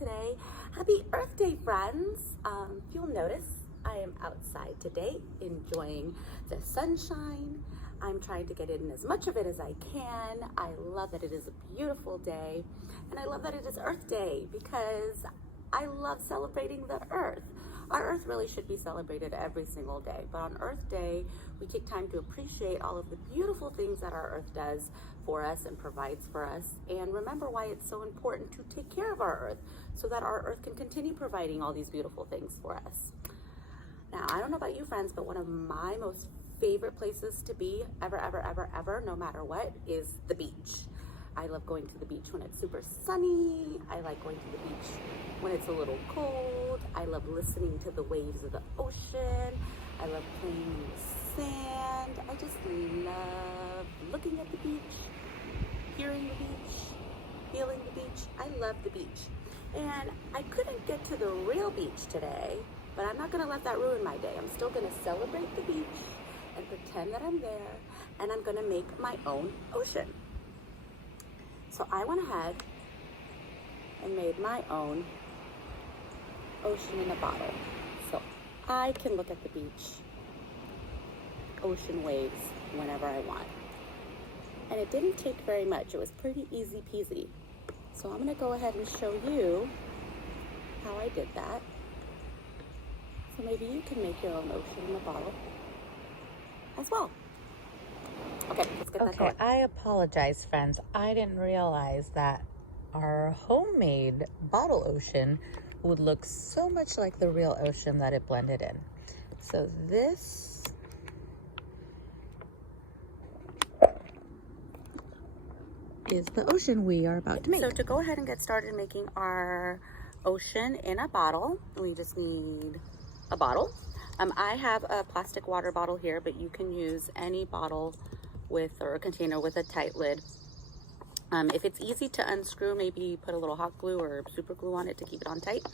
today. Happy Earth Day, friends. If you'll notice, I am outside today enjoying the sunshine. I'm trying to get in as much of it as I can. I love that it is a beautiful day, and I love that it is Earth Day because I love celebrating the earth. Our earth really should be celebrated every single day, but on Earth Day, we take time to appreciate all of the beautiful things that our earth does for us and provides for us, and remember why it's so important to take care of our earth so that our earth can continue providing all these beautiful things for us. Now, I don't know about you, friends, but one of my most favorite places to be ever, no matter what, is the beach. I love going to the beach when it's super sunny. I like going to the beach when it's a little cold. I love listening to the waves of the ocean. I love playing in the sand. I just love looking at the beach, hearing the beach, feeling the beach. I love the beach. And I couldn't get to the real beach today, but I'm not gonna let that ruin my day. I'm still gonna celebrate the beach and pretend that I'm there, and I'm gonna make my own ocean. So I went ahead and made my own ocean in a bottle. So I can look at the beach, ocean waves, whenever I want. And it didn't take very much. It was pretty easy peasy. So I'm gonna go ahead and show you how I did that. So maybe you can make your own ocean in a bottle as well. Okay, let's get that going. I apologize, friends. I didn't realize that our homemade bottle ocean would look so much like the real ocean that it blended in. So this is the ocean we are about to make. So to go ahead and get started making our ocean in a bottle, we just need a bottle. I have a plastic water bottle here, but you can use any bottle or a container with a tight lid. If it's easy to unscrew, maybe put a little hot glue or super glue on it to keep it on tight.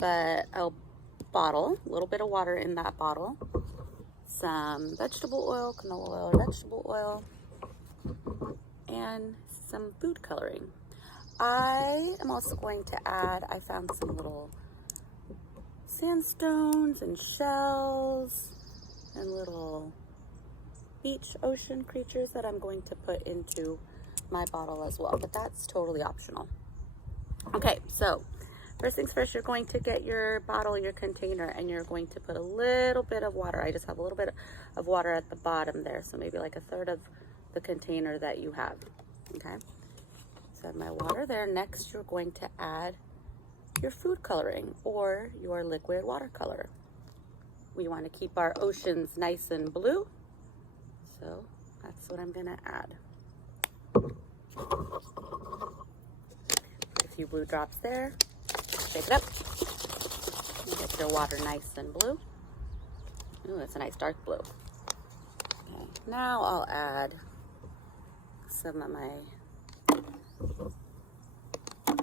But a bottle, a little bit of water in that bottle, some vegetable oil, canola oil or vegetable oil, and some food coloring. I am also going to add, I found some little sandstones and shells and little beach ocean creatures that I'm going to put into my bottle as well, but that's totally optional. Okay, so first things first, you're going to get your bottle, your container, and you're going to put a little bit of water. I just have a little bit of water at the bottom there, so maybe like a third of the container that you have. Okay, so I have my water there. Next, you're going to add your food coloring or your liquid watercolor. We want to keep our oceans nice and blue, so that's what I'm gonna add. A few blue drops there. Shake it up. Get your water nice and blue. Ooh, that's a nice dark blue. Okay, now I'll add some of my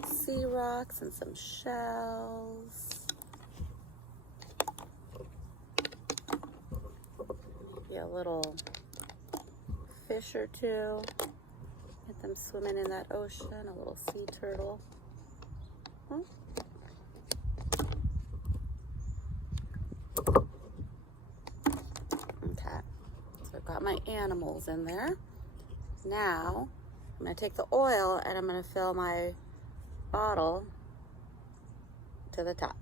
sea rocks and some shells. Maybe a little fish or two. Get them swimming in that ocean, a little sea turtle. Okay, so I've got my animals in there. Now, I'm gonna take the oil and I'm gonna fill my bottle to the top.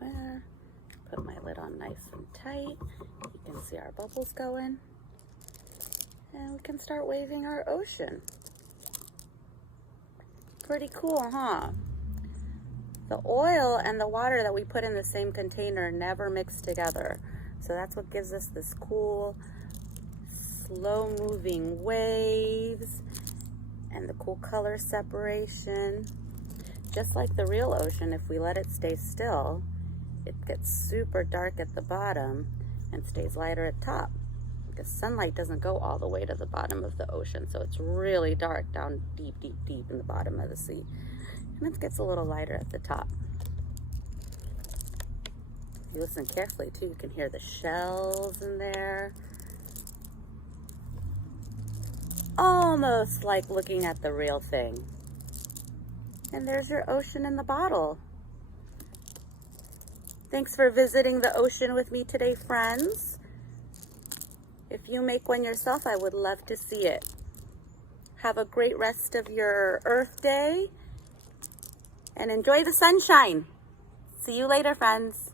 There. Put my lid on nice and tight. You can see our bubbles going. And we can start waving our ocean. Pretty cool, huh? The oil and the water that we put in the same container never mix together. So that's what gives us this cool, slow-moving waves and the cool color separation. Just like the real ocean, if we let it stay still, it gets super dark at the bottom and stays lighter at top. because sunlight doesn't go all the way to the bottom of the ocean. So it's really dark down deep, deep, deep in the bottom of the sea. And it gets a little lighter at the top. If you listen carefully too, you can hear the shells in there. Almost like looking at the real thing. And there's your ocean in the bottle. Thanks for visiting the ocean with me today, friends. If you make one yourself, I would love to see it. Have a great rest of your Earth Day and enjoy the sunshine. See you later, friends.